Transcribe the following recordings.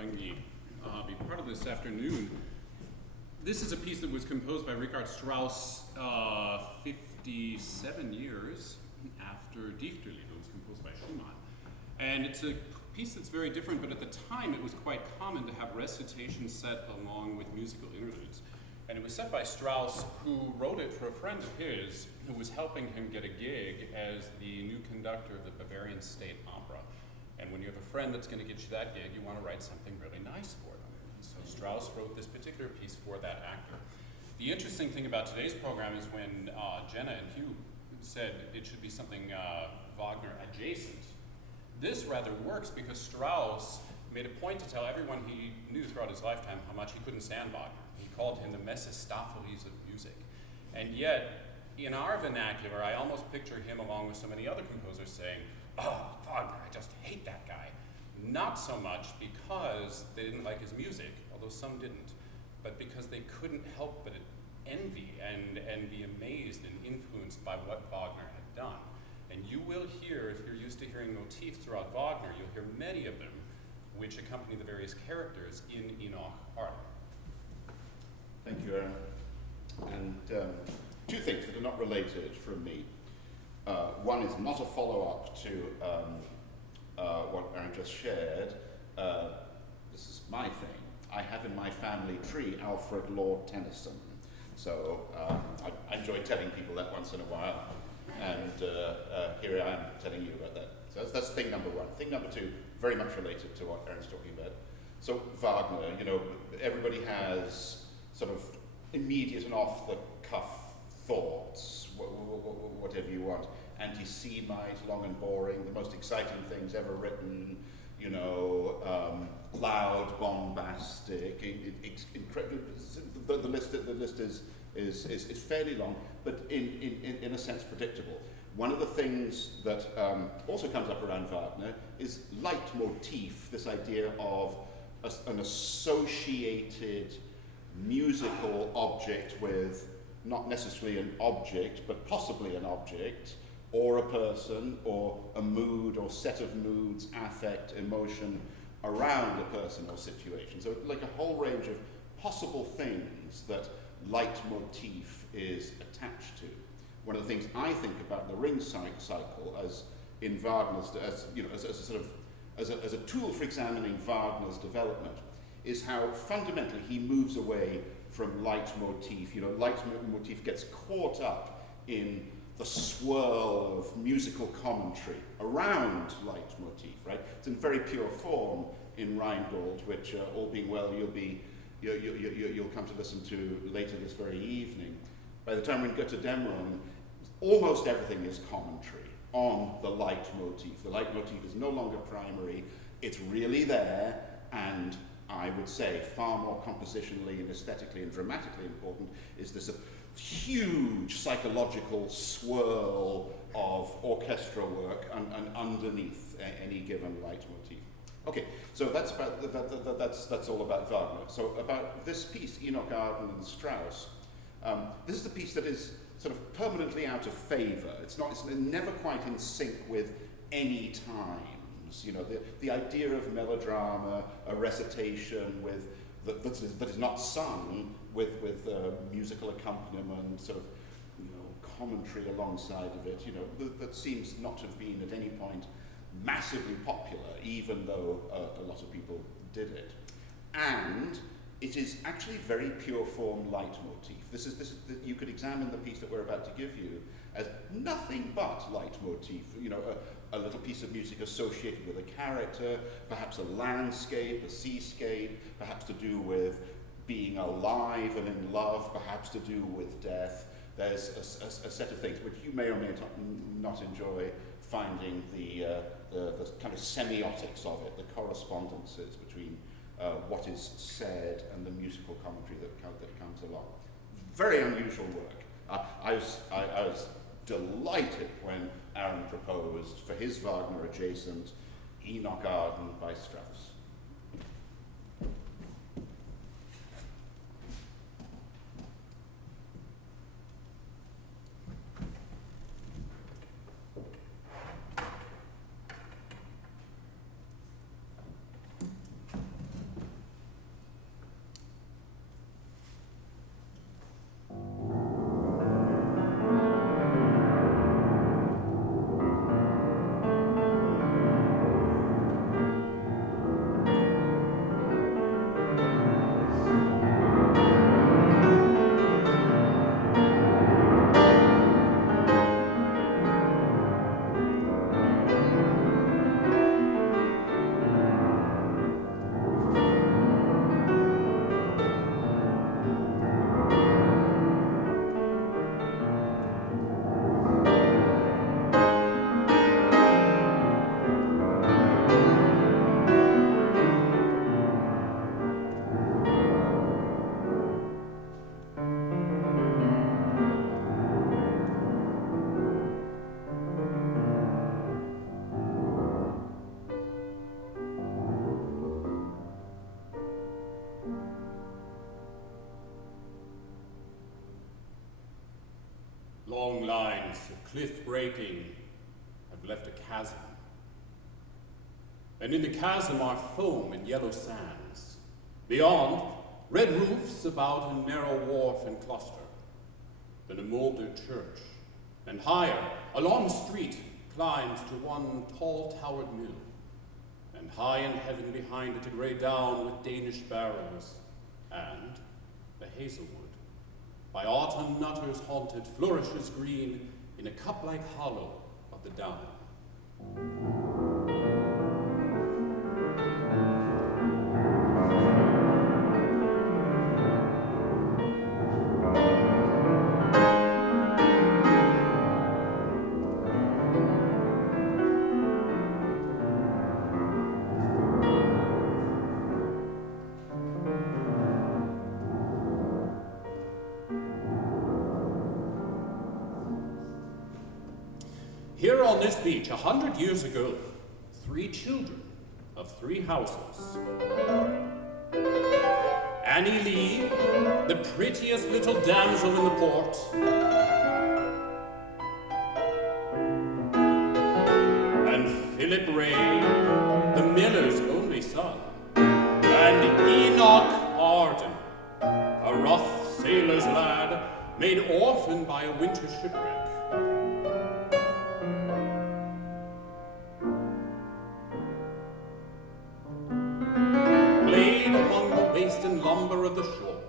having me be part of this afternoon. This is a piece that was composed by Richard Strauss 57 years after Dichterlied. It was composed by Schumann. And it's a piece that's very different, but at the time it was quite common to have recitations set along with musical interludes. And it was set by Strauss, who wrote it for a friend of his who was helping him get a gig as the new conductor of the Bavarian State Opera. And when you have a friend that's going to get you that gig, you want to write something really nice for them. And so Strauss wrote this particular piece for that actor. The interesting thing about today's program is when Jenna and Hugh said it should be something Wagner adjacent. This rather works because Strauss made a point to tell everyone he knew throughout his lifetime how much he couldn't stand Wagner. He called him the Mephistopheles of music. And yet, in our vernacular, I almost picture him along with so many other composers saying, "Oh, Wagner, I just hate that guy." Not so much because they didn't like his music, although some didn't, but because they couldn't help but envy and be amazed and influenced by what Wagner had done. And you will hear, if you're used to hearing motifs throughout Wagner, you'll hear many of them which accompany the various characters in Enoch Arden. Thank you, Aaron. And two things that are not related from me. One is not a follow-up to what Aaron just shared. This is my thing. I have in my family tree Alfred Lord Tennyson. So I enjoy telling people that once in a while. And here I am telling you about that. So that's thing number one. Thing number two, very much related to what Aaron's talking about. So Wagner, you know, everybody has sort of immediate and off-the-cuff thoughts, whatever you want. Anti-Semite, long and boring, the most exciting things ever written, you know, loud, bombastic, incredible. The list is fairly long, but in a sense predictable. One of the things that also comes up around Wagner is leitmotif, this idea of an associated musical object with not necessarily an object, but possibly an object, or a person, or a mood, or set of moods, affect, emotion around a person or situation. So like a whole range of possible things that leitmotif is attached to. One of the things I think about the ring cycle as in Wagner's, as you know, as a sort of as a tool for examining Wagner's development, is how fundamentally he moves away from leitmotif. You know, leitmotif gets caught up in the swirl of musical commentary around leitmotif, right? It's in very pure form in Rheingold, which all being well, you'll come to listen to later this very evening. By the time we get to Demron, almost everything is commentary on the leitmotif. The leitmotif is no longer primary, it's really there, and I would say far more compositionally and aesthetically and dramatically important is this huge psychological swirl of orchestral work underneath any given leitmotif. Okay, so that's all about Wagner. So about this piece, Enoch Arden and Strauss, this is a piece that is sort of permanently out of favor. It's never quite in sync with any times. You know, the idea of melodrama, a recitation with that is not sung with musical accompaniment, sort of, you know, commentary alongside of it. You know, that seems not to have been at any point massively popular, even though a lot of people did it. And it is actually very pure form leitmotif. This is you could examine the piece that we're about to give you as nothing but leitmotif. You know, a little piece of music associated with a character, perhaps a landscape, a seascape, perhaps to do with being alive and in love, perhaps to do with death. There's a set of things which you may or may not enjoy finding the kind of semiotics of it, the correspondences between what is said and the musical commentary that comes along. Very unusual work. I was delighted when Aaron proposed for his Wagner adjacent Enoch Arden by Strauss. long lines of cliff breaking have left a chasm. And in the chasm are foam and yellow sands. Beyond, red roofs about a narrow wharf and cluster. Then a mouldered church, and higher, a long street climbs to one tall towered mill. And high in heaven behind it a grey down with Danish barrows, and the hazelwood, by autumn nutters haunted, flourishes green in a cup-like hollow of the down. Here on this beach, 100 years ago, 3 children of 3 houses. Annie Lee, the prettiest little damsel in the port. And Philip Ray, the miller's only son. And Enoch Arden, a rough sailor's lad, made orphan by a winter shipwreck. And lumber of the shore.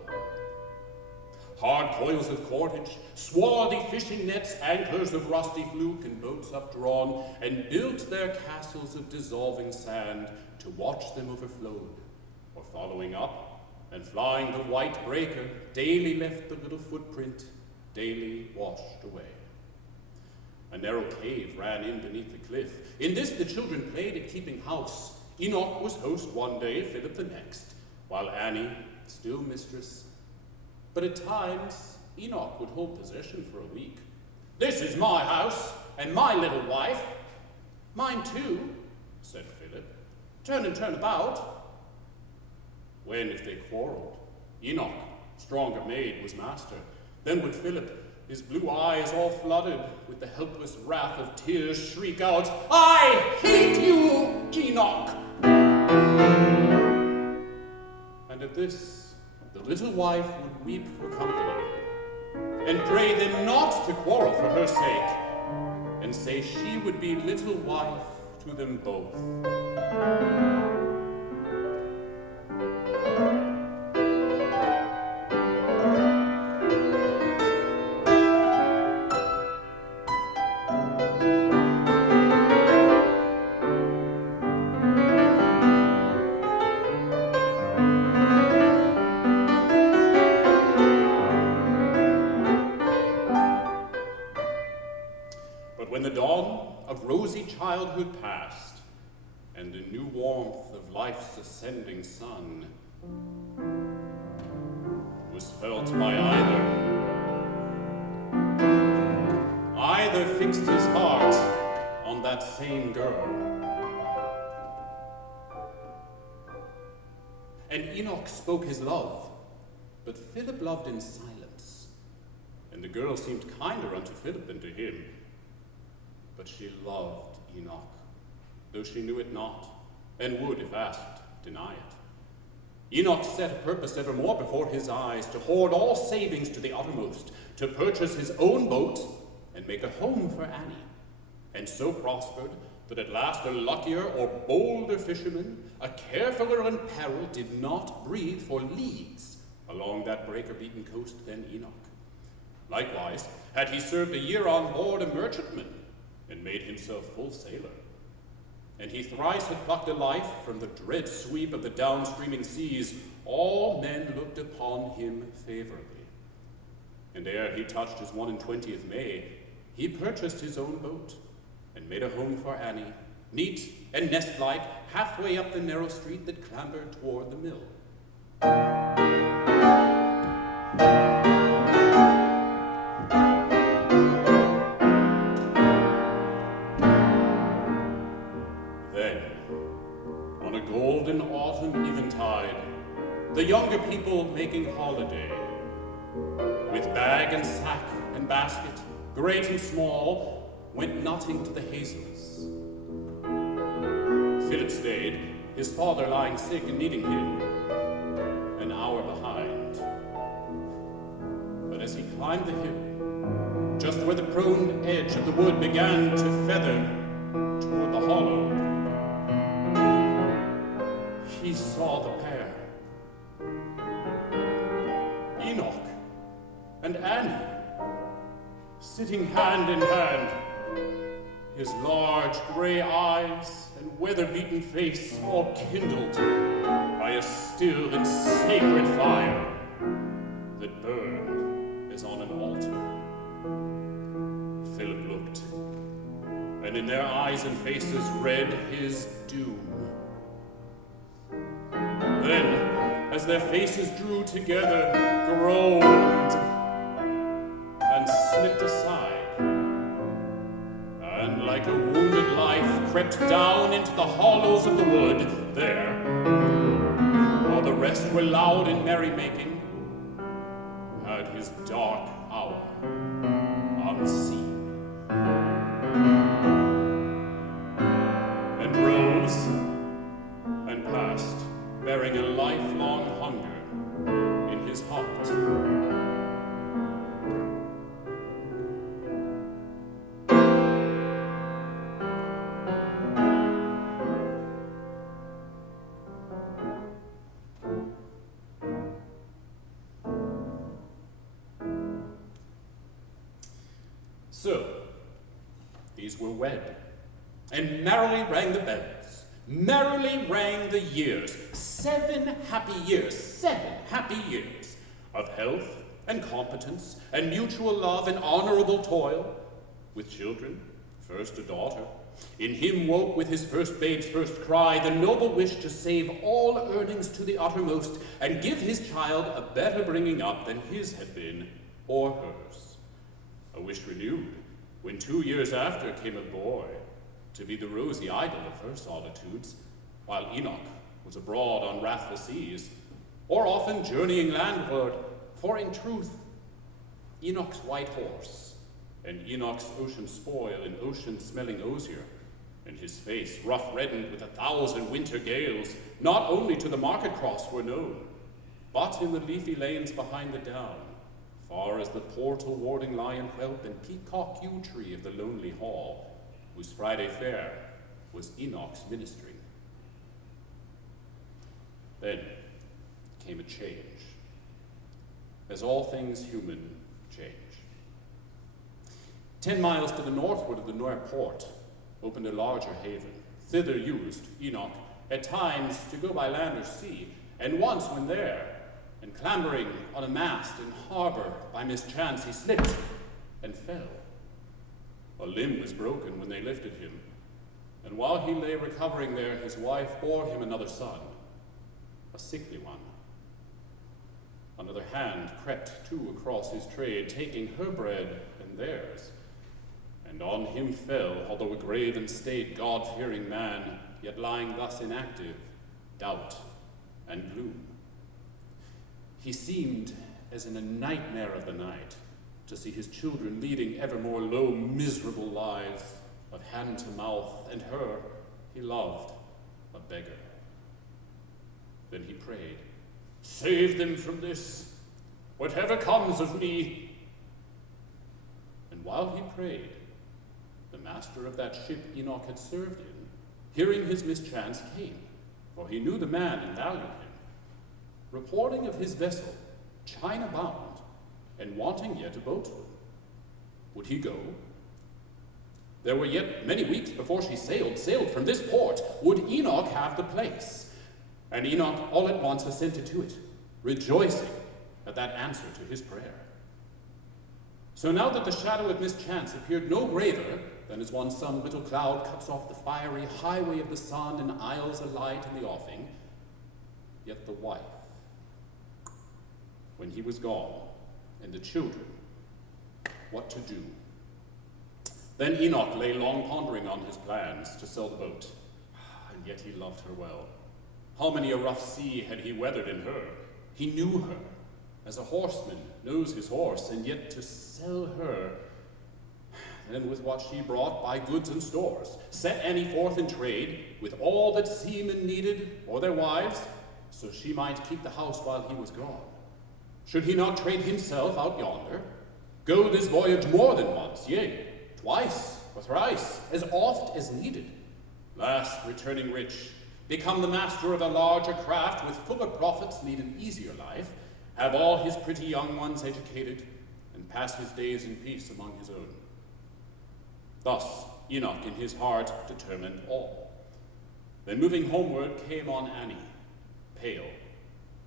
Hard coils of cordage, swarthy fishing nets, anchors of rusty fluke, and boats updrawn, and built their castles of dissolving sand to watch them overflowed, or following up, and flying the white breaker, daily left the little footprint, daily washed away. A narrow cave ran in beneath the cliff. In this the children played at keeping house. Enoch was host one day, Philip the next, while Annie, still mistress. But at times, Enoch would hold possession for a week. "This is my house, and my little wife." "Mine too," said Philip. "Turn and turn about." When, if they quarreled, Enoch, stronger made, was master, then would Philip, his blue eyes all flooded with the helpless wrath of tears, shriek out, "I hate you, Enoch!" And at this, the little wife would weep for company, and pray them not to quarrel for her sake, and say she would be little wife to them both. When the dawn of rosy childhood passed, and the new warmth of life's ascending sun was felt by either fixed his heart on that same girl. And Enoch spoke his love, but Philip loved in silence, and the girl seemed kinder unto Philip than to him. But she loved Enoch, though she knew it not, and would, if asked, deny it. Enoch set a purpose evermore before his eyes, to hoard all savings to the uttermost, to purchase his own boat, and make a home for Annie, and so prospered that at last a luckier or bolder fisherman, a carefuller in peril, did not breathe for leagues along that breaker-beaten coast than Enoch. Likewise, had he served a year on board a merchantman, and made himself full sailor. And he thrice had plucked a life from the dread sweep of the downstreaming seas, all men looked upon him favorably. And ere he touched his 21st May, he purchased his own boat, and made a home for Annie, neat and nest-like, halfway up the narrow street that clambered toward the mill. Golden autumn eventide, the younger people making holiday, with bag and sack and basket, great and small, went nutting to the hazels. Philip stayed, his father lying sick and needing him, an hour behind. But as he climbed the hill, just where the prone edge of the wood began to feather toward the hollow, he saw the pair. Enoch and Annie, sitting hand in hand, his large gray eyes and weather-beaten face all kindled by a still and sacred fire that burned as on an altar. Philip looked, and in their eyes and faces read his doom. Then, as their faces drew together, groaned and slipped aside, and like a wounded life crept down into the hollows of the wood. There, while the rest were loud in merrymaking, had his dark hour unseen, and rose and passed, bearing a lifelong hunger in his heart. So, these were wed, and merrily rang the bells, merrily rang the years, 7 happy years, 7 happy years of health and competence and mutual love and honorable toil, with children, first a daughter. In him woke with his first babe's first cry the noble wish to save all earnings to the uttermost and give his child a better bringing up than his had been or hers. A wish renewed when 2 years after came a boy to be the rosy idol of her solitudes, while Enoch was abroad on wrathful seas, or often journeying landward, for in truth, Enoch's white horse, and Enoch's ocean spoil in ocean-smelling osier, and his face rough-reddened with 1,000 winter gales, not only to the market cross were known, but in the leafy lanes behind the down, far as the portal-warding lion whelp and peacock yew tree of the lonely hall, whose Friday fare was Enoch's ministry. Then came a change, as all things human change. 10 miles to the northward of the Noir Port opened a larger haven. Thither used Enoch at times to go by land or sea, and once when there, and clambering on a mast in harbor, by mischance he slipped and fell. A limb was broken when they lifted him, and while he lay recovering there, his wife bore him another son, a sickly one. Another hand crept too across his trade, taking her bread and theirs, and on him fell, although a grave and staid, God-fearing man, yet lying thus inactive, doubt and gloom. He seemed as in a nightmare of the night to see his children leading ever more low, miserable lives of hand to mouth, and her he loved, a beggar. Then he prayed, "Save them from this, whatever comes of me." And while he prayed, the master of that ship Enoch had served in, hearing his mischance, came, for he knew the man and valued him, reporting of his vessel, China bound, and wanting yet a boatswain. Would he go? There were yet many weeks before she sailed from this port. Would Enoch have the place? And Enoch all at once assented to it, rejoicing at that answer to his prayer. So now that the shadow of mischance appeared no graver than as when some little cloud cuts off the fiery highway of the sun and aisles a light in the offing, yet the wife, when he was gone, and the children, what to do? Then Enoch lay long pondering on his plans to sell the boat, and yet he loved her well. How many a rough sea had he weathered in her? He knew her, as a horseman knows his horse, and yet to sell her, and with what she brought by goods and stores, set Annie forth in trade with all that seamen needed or their wives, so she might keep the house while he was gone. Should he not trade himself out yonder, go this voyage more than once, yea, twice or thrice, as oft as needed, last returning rich, become the master of a larger craft, with fuller profits lead an easier life, have all his pretty young ones educated, and pass his days in peace among his own. Thus Enoch in his heart determined all. Then moving homeward came on Annie, pale,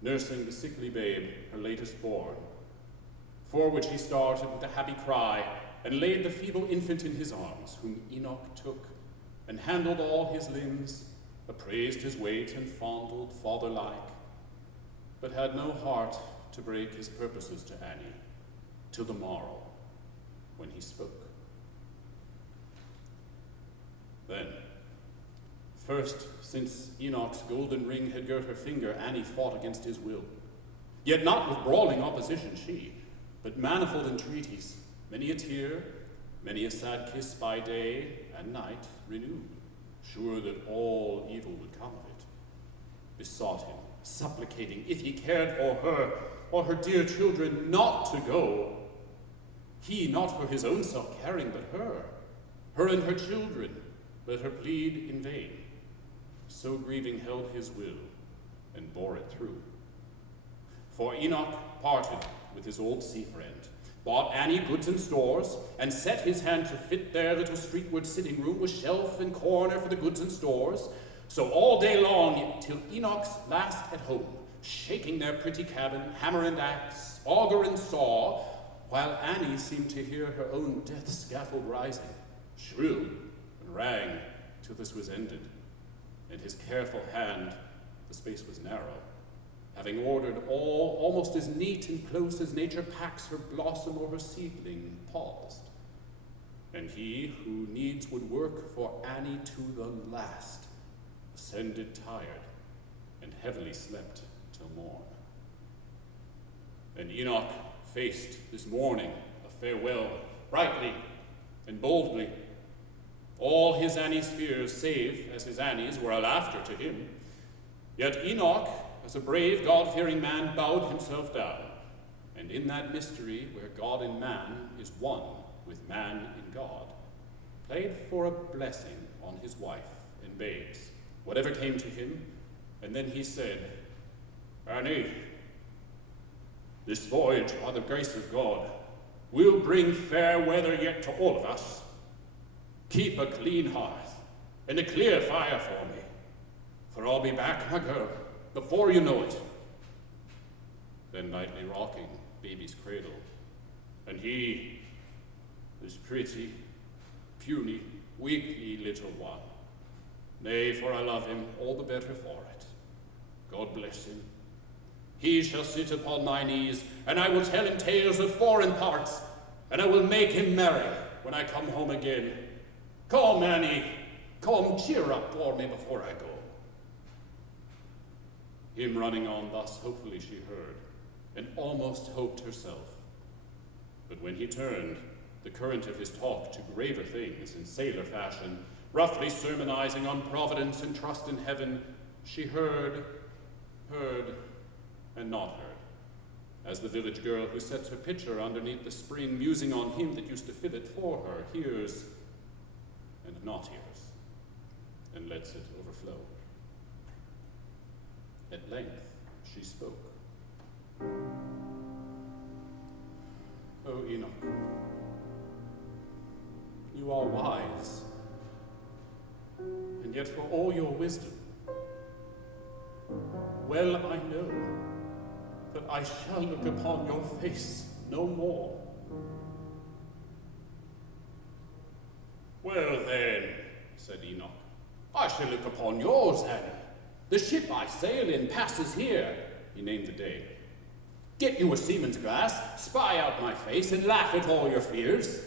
nursing the sickly babe, her latest born. For which he started with a happy cry, and laid the feeble infant in his arms, whom Enoch took, and handled all his limbs, appraised his weight, and fondled father-like, but had no heart to break his purposes to Annie, till the morrow, when he spoke. Then, first, since Enoch's golden ring had girt her finger, Annie fought against his will. Yet not with brawling opposition she, but manifold entreaties, many a tear, many a sad kiss by day and night renewed, sure that all evil would come of it. Besought him, supplicating, if he cared for her or her dear children, not to go. He not for his own self caring, but her and her children, let her plead in vain. So grieving held his will, and bore it through. For Enoch parted with his old sea friend, bought Annie goods and stores, and set his hand to fit their little streetward sitting room with shelf and corner for the goods and stores. So all day long, till Enoch's last at home, shaking their pretty cabin, hammer and axe, auger and saw, while Annie seemed to hear her own death scaffold rising, shrill and rang till this was ended, and his careful hand, the space was narrow, having ordered all almost as neat and close as nature packs her blossom or her seedling, paused. And he who needs would work for Annie to the last, ascended tired, and heavily slept till morn. And Enoch faced this morning a farewell, brightly and boldly. All his Annie's fears, save as his Annie's, were a laughter to him. Yet Enoch, as a brave, God-fearing man, bowed himself down, and in that mystery where God and man is one with man in God, played for a blessing on his wife and babes, whatever came to him, and then he said, Annie, this voyage, by the grace of God, will bring fair weather yet to all of us. Keep a clean hearth and a clear fire for me, for I'll be back, my girl, before you know it. Then lightly rocking baby's cradle, and he, this pretty, puny, weakly little one, nay, for I love him all the better for it. God bless him. He shall sit upon my knees, and I will tell him tales of foreign parts, and I will make him merry when I come home again. Come, Annie, come, cheer up for me before I go. Him running on thus, hopefully she heard, and almost hoped herself. But when he turned, the current of his talk to graver things in sailor fashion, roughly sermonizing on providence and trust in heaven, she heard, and not heard, as the village girl who sets her pitcher underneath the spring, musing on him that used to fill it for her, hears, and not hears, and lets it overflow. At length she spoke. O Enoch, you are wise, and yet for all your wisdom, well I know that I shall look upon your face no more. Well then, said Enoch, I shall look upon yours, Annie. The ship I sail in passes here, he named the day. Get you a seaman's glass, spy out my face, and laugh at all your fears.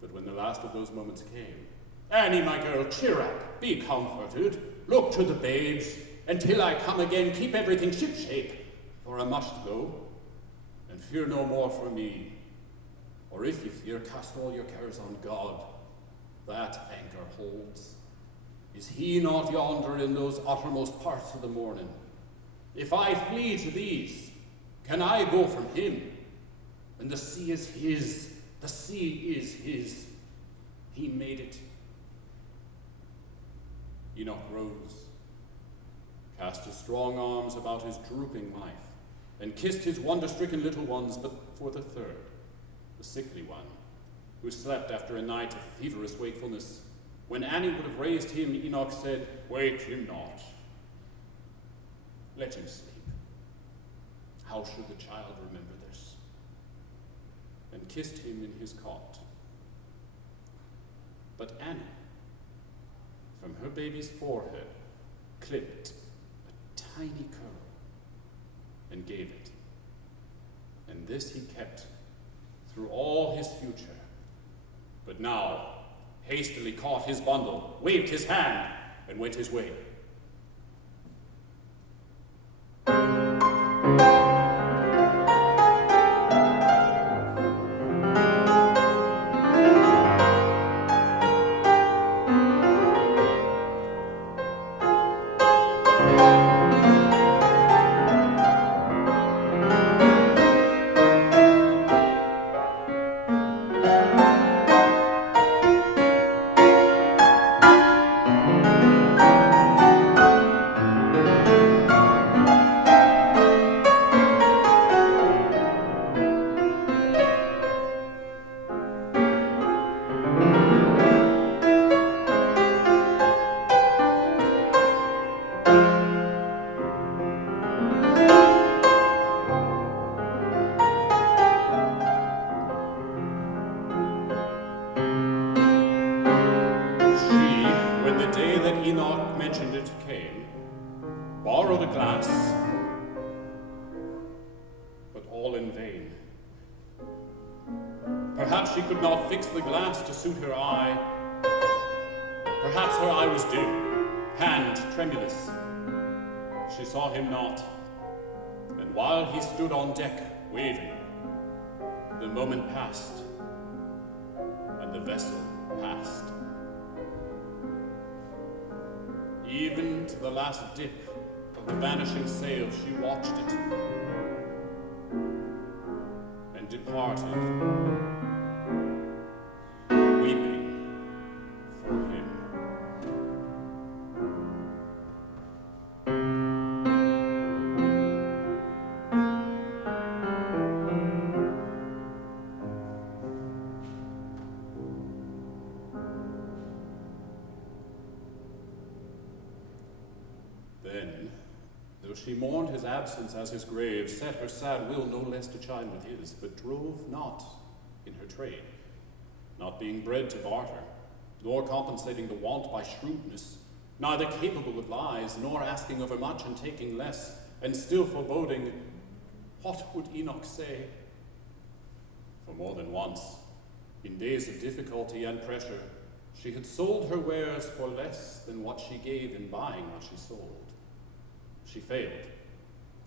But when the last of those moments came, Annie, my girl, cheer up, be comforted, look to the babes, until I come again, keep everything shipshape, for I must go, and fear no more for me Or if you fear, cast all your cares on God. That anchor holds. Is he not yonder in those uttermost parts of the morning? If I flee to these, can I go from him? And the sea is his, the sea is his. He made it. Enoch rose, cast his strong arms about his drooping wife, and kissed his wonder-stricken little ones, but for the third, the sickly one, who slept after a night of feverish wakefulness. When Annie would have raised him, Enoch said, "Wake him not. Let him sleep. How should the child remember this?" And kissed him in his cot. But Annie, from her baby's forehead, clipped a tiny curl and gave it. And this he kept through all his future. But now, hastily caught his bundle, waved his hand, and went his way. Perhaps she could not fix the glass to suit her eye. Perhaps her eye was dim, hand tremulous. She saw him not, and while he stood on deck waving, the moment passed, and the vessel passed. Even to the last dip of the vanishing sail, she watched it and departed, weeping for him. Then, though she mourned his absence as his grave, set her sad will no less to chime with his, but drove not in her trade, not being bred to barter, nor compensating the want by shrewdness, neither capable of lies, nor asking over much and taking less, and still foreboding, what would Enoch say? For more than once, in days of difficulty and pressure, she had sold her wares for less than what she gave in buying what she sold. She failed,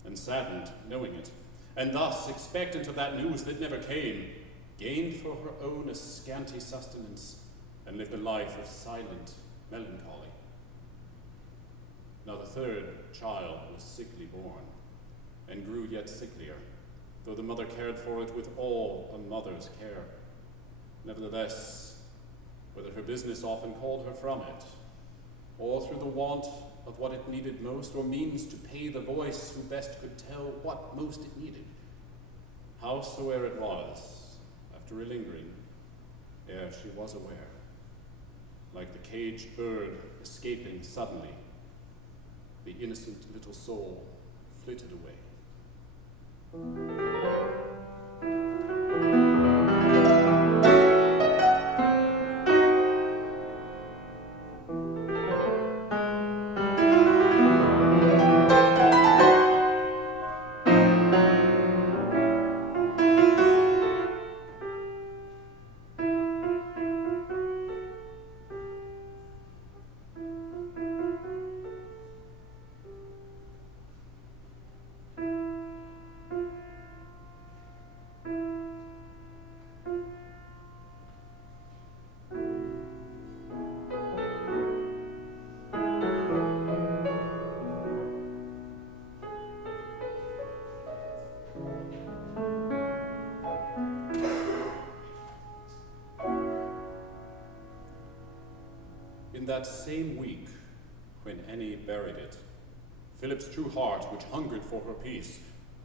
and saddened, knowing it, and thus, expectant of that news that never came, gained for her own a scanty sustenance, and lived a life of silent melancholy. Now the third child was sickly born, and grew yet sicklier, though the mother cared for it with all a mother's care. Nevertheless, whether her business often called her from it, or through the want of what it needed most, or means to pay the voice who best could tell what most it needed, howsoe'er it was, after a lingering, ere she was aware, like the caged bird escaping suddenly, the innocent little soul flitted away. that same week, when Annie buried it, Philip's true heart, which hungered for her peace,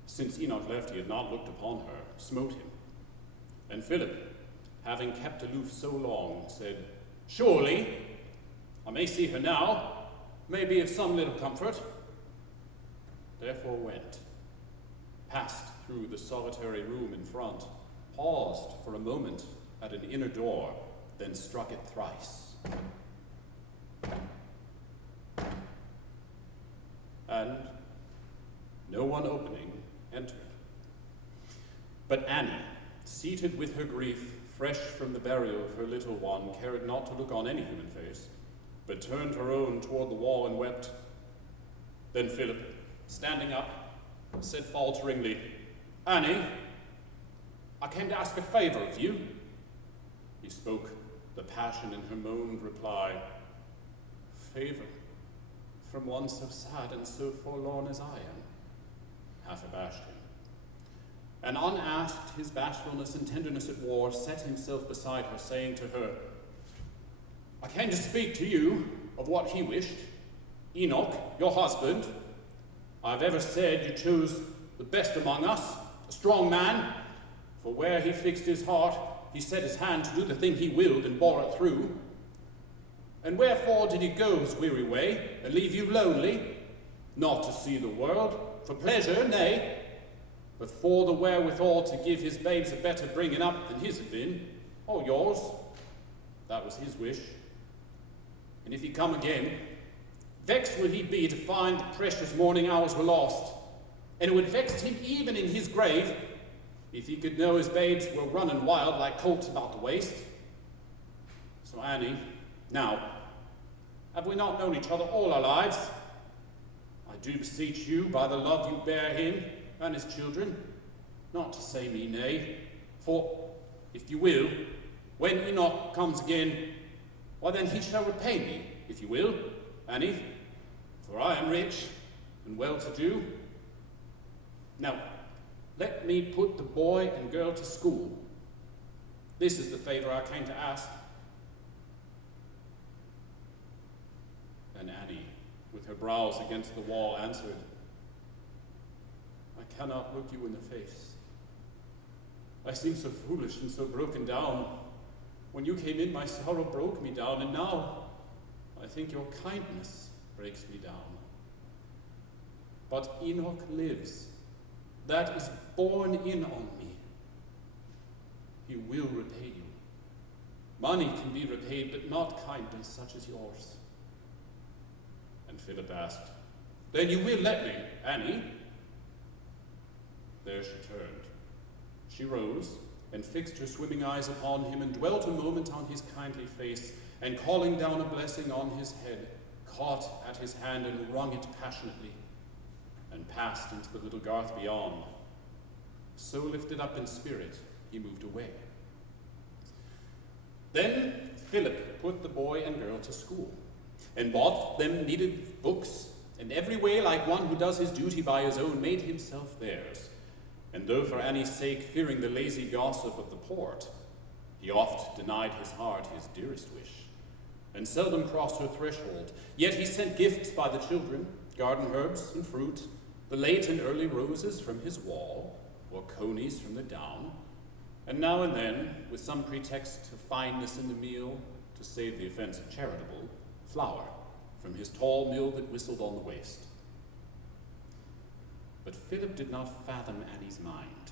since Enoch left he had not looked upon her, smote him. And Philip, having kept aloof so long, said, "Surely, I may see her now, may be of some little comfort." Therefore went, passed through the solitary room in front, paused for a moment at an inner door, then struck it thrice. And, no one opening, entered. But Annie, seated with her grief, fresh from the burial of her little one, cared not to look on any human face, but turned her own toward the wall and wept. Then Philip, standing up, said falteringly, "Annie, I came to ask a favor of you." He spoke, the passion in her moaned reply. "Favor? From one so sad and so forlorn as I am," half abashed him. And unasked, his bashfulness and tenderness it wore, set himself beside her, saying to her, "I came to speak to you of what he wished. Enoch, your husband, I have ever said you chose the best among us, a strong man, for where he fixed his heart, he set his hand to do the thing he willed and bore it through. And wherefore did he go his weary way, and leave you lonely, not to see the world, for pleasure, nay, but for the wherewithal to give his babes a better bringing up than his had been, or yours? That was his wish. And if he come again, vexed will he be to find the precious morning hours were lost, and it would vex him even in his grave, if he could know his babes were running wild like colts about the waste. So Annie, now, have we not known each other all our lives? I do beseech you, by the love you bear him and his children, not to say me nay, for, if you will, when Enoch comes again, why then he shall repay me, if you will, Annie, for I am rich and well-to-do. Now, let me put the boy and girl to school. This is the favor I came to ask." And Annie, with her brows against the wall, answered, "I cannot look you in the face. I seem so foolish and so broken down. When you came in, my sorrow broke me down, and now I think your kindness breaks me down. But Enoch lives. That is borne in on me. He will repay you. Money can be repaid, but not kindness such as yours." And Philip asked, "Then you will let me, Annie?" There she turned. She rose and fixed her swimming eyes upon him and dwelt a moment on his kindly face, and calling down a blessing on his head, caught at his hand and wrung it passionately, and passed into the little garth beyond. So lifted up in spirit, he moved away. Then Philip put the boy and girl to school, and bought them needed books, and every way, like one who does his duty by his own, made himself theirs. And though for Annie's sake, fearing the lazy gossip of the port, he oft denied his heart his dearest wish, and seldom crossed her threshold, yet he sent gifts by the children, garden herbs and fruit, the late and early roses from his wall, or conies from the down, and now and then, with some pretext of fineness in the meal, to save the offense of charitable, flour from his tall mill that whistled on the waste. But Philip did not fathom Annie's mind.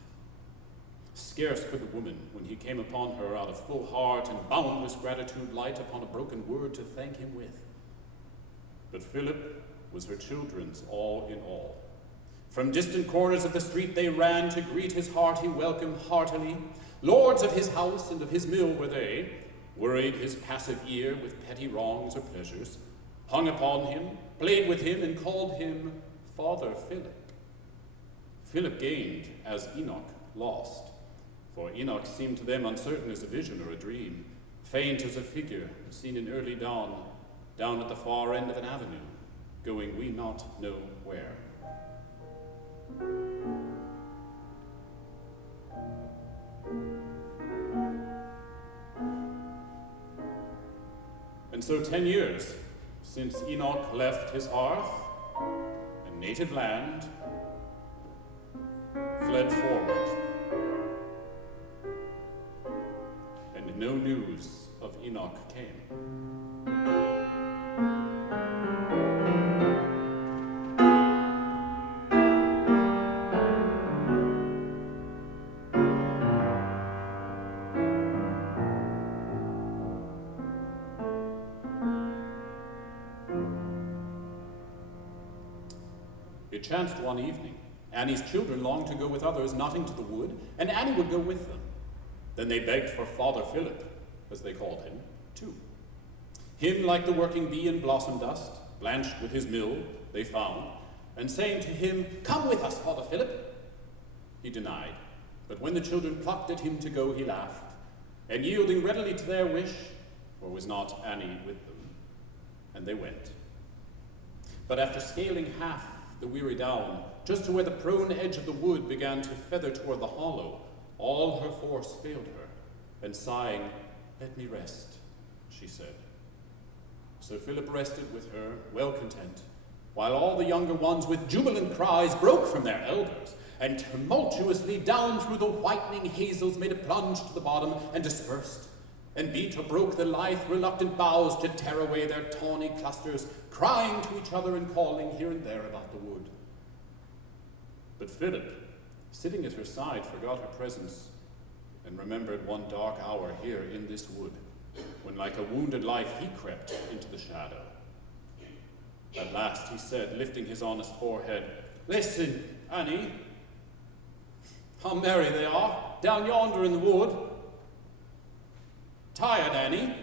Scarce could the woman, when he came upon her out of full heart and boundless gratitude, light upon a broken word to thank him with. But Philip was her children's all in all. From distant corners of the street they ran to greet his hearty welcome heartily. Lords of his house and of his mill were they, worried his passive ear with petty wrongs or pleasures, hung upon him, played with him, and called him Father Philip. Philip gained as Enoch lost, for Enoch seemed to them uncertain as a vision or a dream, faint as a figure seen in early dawn, down at the far end of an avenue, going we not know where. And And so 10 years since Enoch left his hearth and native land, fled forward, and no news of Enoch came. It chanced one evening, Annie's children longed to go with others not into the wood, and Annie would go with them. Then they begged for Father Philip, as they called him, too. Him, like the working bee in blossom dust, blanched with his mill, they found, and saying to him, "Come with us, Father Philip," he denied. But when the children plucked at him to go, he laughed, and yielding readily to their wish, for was not Annie with them, and they went. But after scaling half the weary down, just to where the prone edge of the wood began to feather toward the hollow, all her force failed her, and sighing, "Let me rest," she said. So Philip rested with her, well content, while all the younger ones with jubilant cries broke from their elders, and tumultuously down through the whitening hazels made a plunge to the bottom and dispersed, and beat or broke the lithe, reluctant boughs to tear away their tawny clusters, crying to each other and calling here and there about the wood. But Philip, sitting at her side, forgot her presence, and remembered one dark hour here in this wood, when like a wounded life he crept into the shadow. At last he said, lifting his honest forehead, "Listen, Annie, how merry they are down yonder in the wood. Tired, Annie?"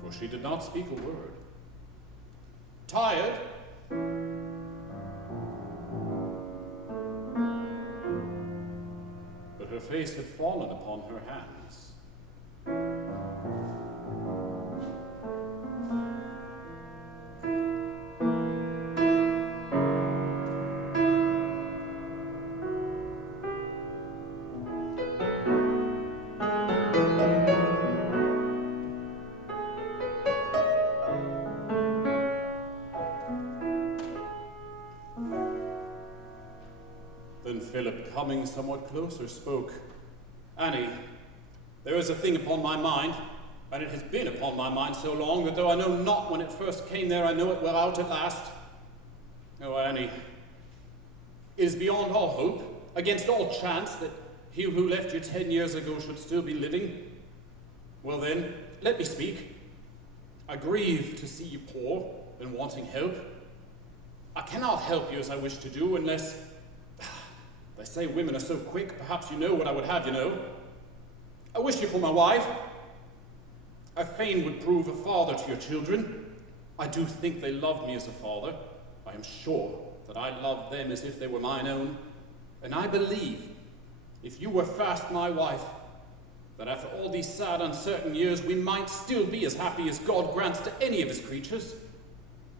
For she did not speak a word. Tired? But her face had fallen upon her hands. Then Philip, coming somewhat closer, spoke, "Annie, there is a thing upon my mind, and it has been upon my mind so long that though I know not when it first came there, I know it will out at last. Oh, Annie, it is beyond all hope, against all chance, that he who left you 10 years ago should still be living. Well then, let me speak. I grieve to see you poor and wanting help. I cannot help you as I wish to do unless... They say women are so quick, perhaps you know what I would have you know. I wish you for my wife. I fain would prove a father to your children. I do think they loved me as a father. I am sure that I loved them as if they were mine own. And I believe, if you were fast my wife, that after all these sad, uncertain years, we might still be as happy as God grants to any of his creatures.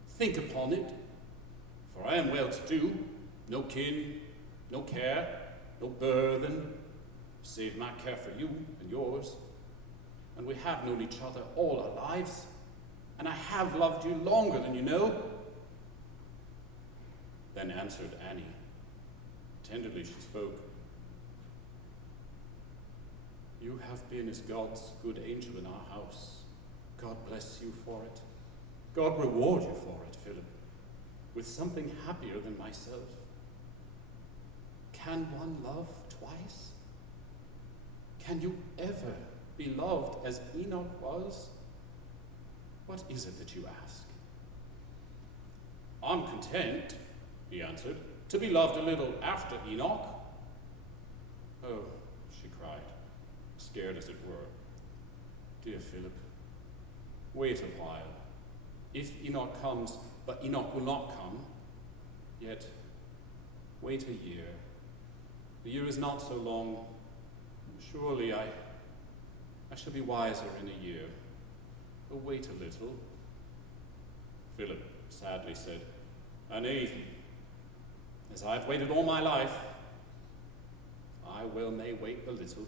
Think upon it, for I am well-to-do, no kin, no care, no burden, save my care for you and yours. And we have known each other all our lives, and I have loved you longer than you know." Then answered Annie. Tenderly she spoke, "You have been as God's good angel in our house. God bless you for it. God reward you for it, Philip, with something happier than myself. Can one love twice? Can you ever be loved as Enoch was? What is it that you ask?" "I'm content," he answered, "to be loved a little after Enoch." "Oh," she cried, scared as it were. "Dear Philip, wait a while. If Enoch comes, but Enoch will not come, yet wait a year. The year is not so long. Surely I shall be wiser in a year. Oh, wait a little." Philip sadly said, "Annie, as I have waited all my life, I I well may wait a little.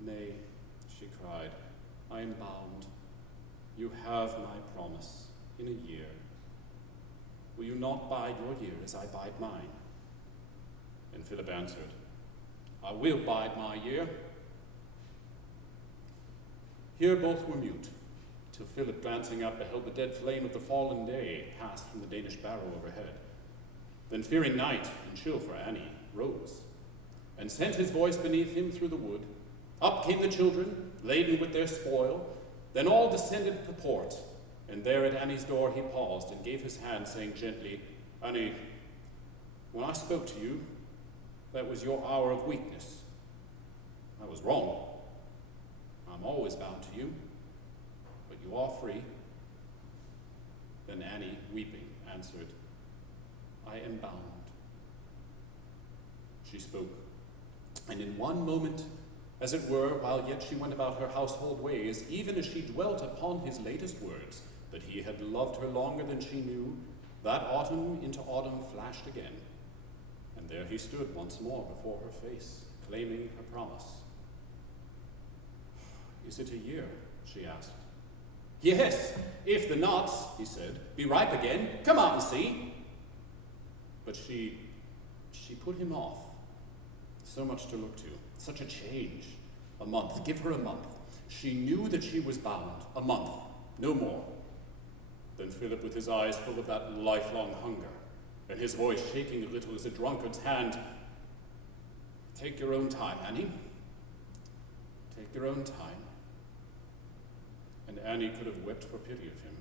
Nay, she cried, I am bound. You have my promise in a year. Will you not bide your year as I bide mine? And Philip answered, I will bide my year. Here both were mute, till Philip, glancing up, beheld the dead flame of the fallen day pass from the Danish barrow overhead. Then, fearing night and chill for Annie, rose, and sent his voice beneath him through the wood. Up came the children, laden with their spoil. Then all descended the port, and there at Annie's door he paused and gave his hand, saying gently, Annie, when I spoke to you, that was your hour of weakness. I was wrong. I'm always bound to you, but you are free. Then Annie, weeping, answered, I am bound. She spoke, and in one moment, as it were, while yet she went about her household ways, even as she dwelt upon his latest words, that he had loved her longer than she knew, that autumn into autumn flashed again, and there he stood once more before her face, claiming her promise. Is it a year? She asked. Yes, if the nuts, he said, be ripe again. Come out and see. But she put him off. So much to look to, such a change. A month, give her a month. She knew that she was bound. A month, no more. Then Philip, with his eyes full of that lifelong hunger, and his voice shaking a little as a drunkard's hand, take your own time, Annie. Take your own time. And Annie could have wept for pity of him.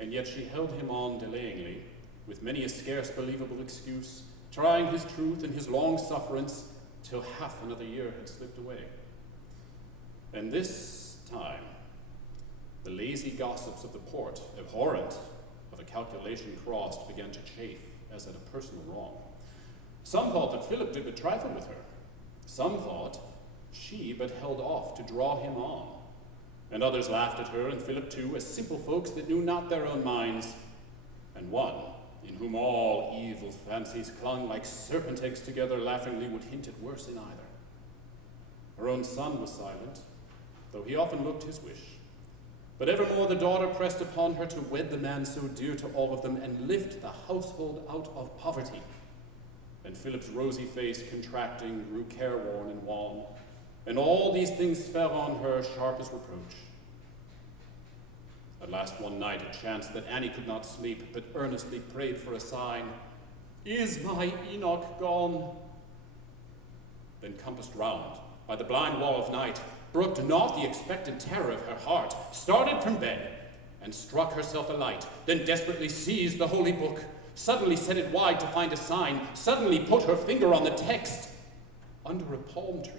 And yet she held him on delayingly, with many a scarce believable excuse, trying his truth and his long sufferance, till half another year had slipped away. And this time, the lazy gossips of the port, abhorrent of a calculation crossed, began to chafe as at a personal wrong. Some thought that Philip did but trifle with her. Some thought she but held off to draw him on. And others laughed at her, and Philip too, as simple folks that knew not their own minds. And one, in whom all evil fancies clung like serpent eggs together, laughingly would hint at worse in either. Her own son was silent, though he often looked his wish. But evermore the daughter pressed upon her to wed the man so dear to all of them, and lift the household out of poverty. And Philip's rosy face, contracting, grew careworn and wan, and all these things fell on her sharp as reproach. At last one night it chanced that Annie could not sleep, but earnestly prayed for a sign. Is my Enoch gone? Then compassed round by the blind wall of night, brooked not the expectant terror of her heart, started from bed, and struck herself a light, then desperately seized the holy book, suddenly set it wide to find a sign, suddenly put her finger on the text, under a palm tree.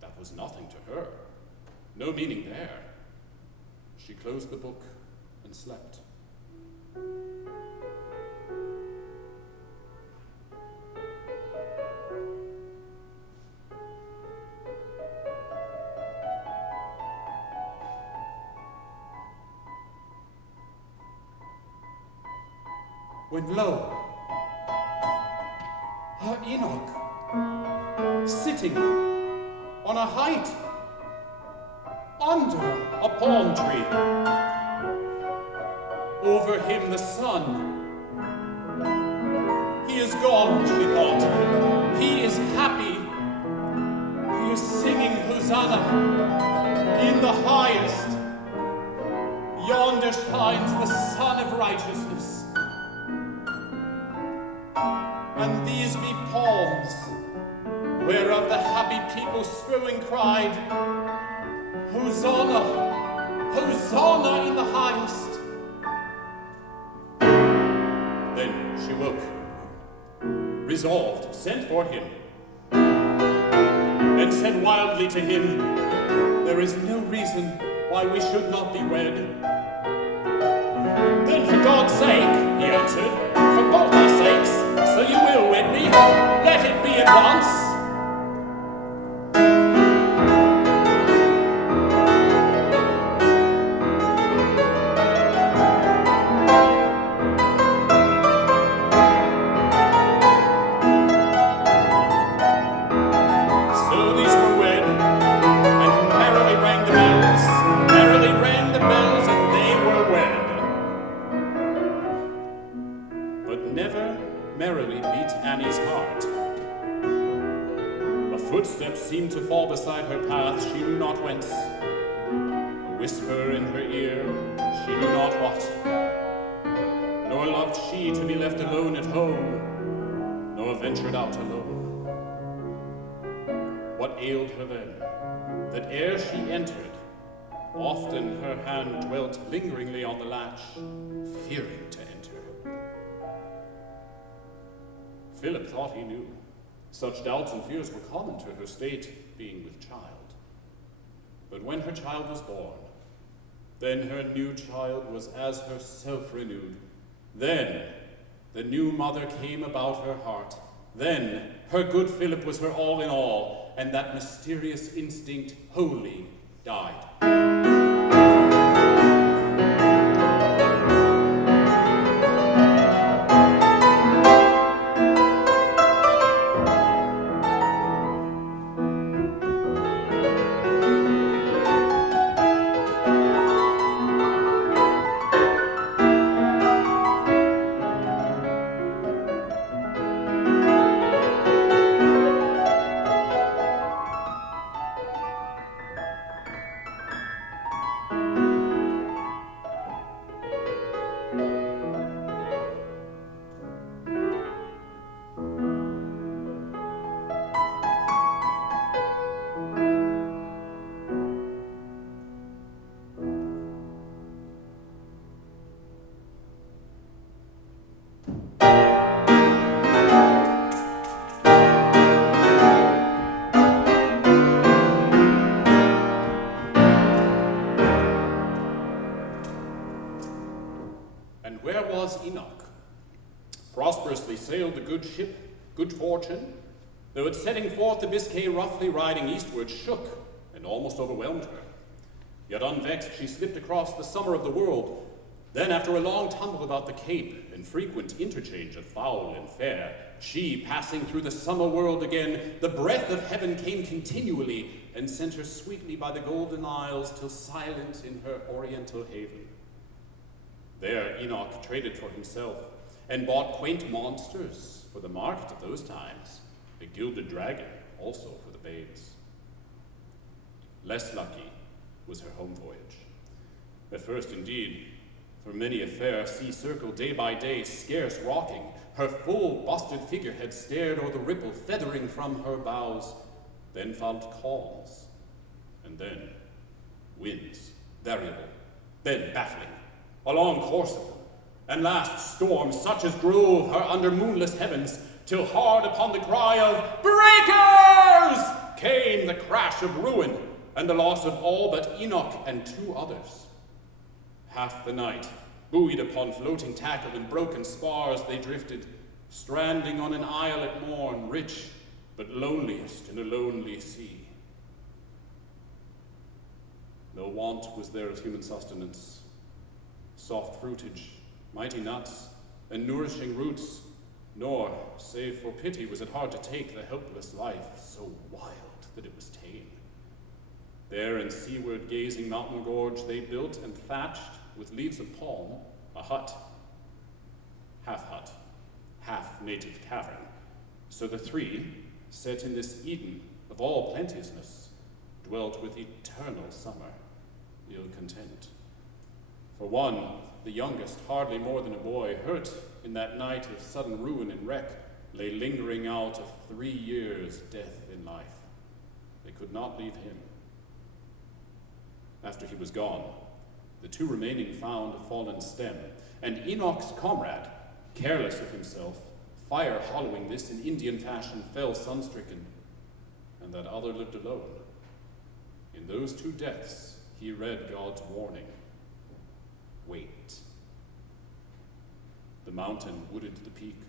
That was nothing to her, no meaning there. She closed the book and slept. When lo, her Enoch, sitting on a height, under a palm tree. Over him the sun. He is gone, she thought. He is happy. He is singing Hosanna in the highest. Yonder shines the sun of righteousness. And these be palms, whereof the happy people strewing cried, Hosanna, Hosanna in the highest. Then she woke, resolved, sent for him, and said wildly to him, there is no reason why we should not be wed. Then for God's sake, he answered, for both our sakes, so you will wed me, let it be at once. never merrily beat Annie's heart. A footstep seemed to fall beside her path, she knew not whence. A whisper in her ear, she knew not what. Nor loved she to be left alone at home, nor ventured out alone. What ailed her then, that ere she entered, often her hand dwelt lingeringly on the latch, fearing to enter? Philip thought he knew. Such doubts and fears were common to her state, being with child. But when her child was born, then her new child was as herself renewed. Then the new mother came about her heart. Then her good Philip was her all in all, and that mysterious instinct wholly died. Enoch. Prosperously sailed the good ship, good fortune, though at setting forth the Biscay roughly riding eastward shook and almost overwhelmed her. Yet unvexed she slipped across the summer of the world. Then after a long tumble about the Cape and frequent interchange of foul and fair, she, passing through the summer world again, the breath of heaven came continually and sent her sweetly by the golden isles till silent in her oriental haven. There Enoch traded for himself, and bought quaint monsters for the market of those times, a gilded dragon also for the babes. Less lucky was her home voyage. At first, indeed, for many a fair sea circle day by day, scarce rocking, her full busted figurehead stared o'er the ripple feathering from her bows, then found calms, and then winds, variable, then baffling, a long course of them, and last storms such as drove her under moonless heavens, till hard upon the cry of "Breakers!" came the crash of ruin, and the loss of all but Enoch and 2 others. Half the night, buoyed upon floating tackle and broken spars, they drifted, stranding on an isle at morn, rich, but loneliest in a lonely sea. No want was there of human sustenance. Soft fruitage, mighty nuts, and nourishing roots, nor, save for pity, was it hard to take the helpless life so wild that it was tame. There in seaward gazing mountain gorge they built and thatched with leaves of palm a hut, half native cavern. So the 3, set in this Eden of all plenteousness, dwelt with eternal summer, ill content. For one, the youngest, hardly more than a boy, hurt in that night of sudden ruin and wreck, lay lingering out of 3 years' death in life. They could not leave him. After he was gone, the 2 remaining found a fallen stem, and Enoch's comrade, careless of himself, fire hollowing this in Indian fashion, fell sun-stricken, and that other lived alone. In those 2 deaths, he read God's warning. Wait. The mountain wooded the peak,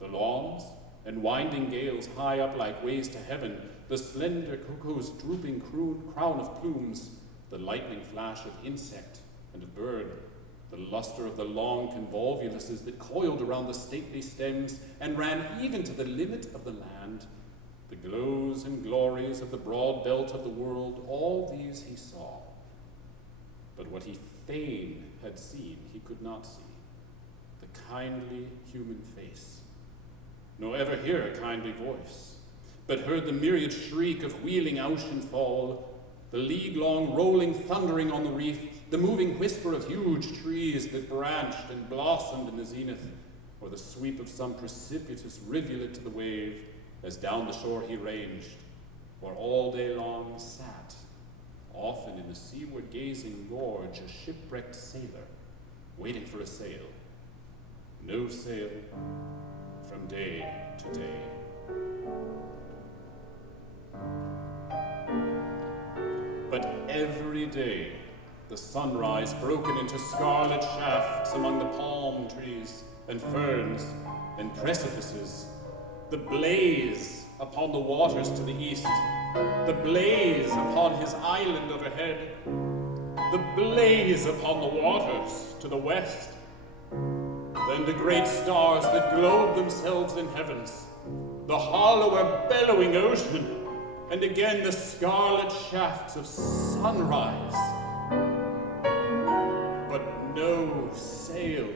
the lawns and winding gales high up like ways to heaven, the slender cocoa's drooping crown of plumes, the lightning flash of insect and of bird, the luster of the long convolvuluses that coiled around the stately stems and ran even to the limit of the land, the glows and glories of the broad belt of the world, all these he saw. But what he fain had seen, he could not see. The a kindly human face, nor ever hear a kindly voice, but heard the myriad shriek of wheeling ocean fall, the league-long rolling thundering on the reef, the moving whisper of huge trees that branched and blossomed in the zenith, or the sweep of some precipitous rivulet to the wave, as down the shore he ranged, or all day long sat, often in the seaward gazing gorge, a shipwrecked sailor, waiting for a sail. No sail from day to day. But every day, the sunrise broken into scarlet shafts among the palm trees and ferns and precipices, the blaze upon the waters to the east, the blaze upon his island overhead, the blaze upon the waters to the west, then the great stars that globe themselves in heavens, the hollower bellowing ocean, and again the scarlet shafts of sunrise, but no sail.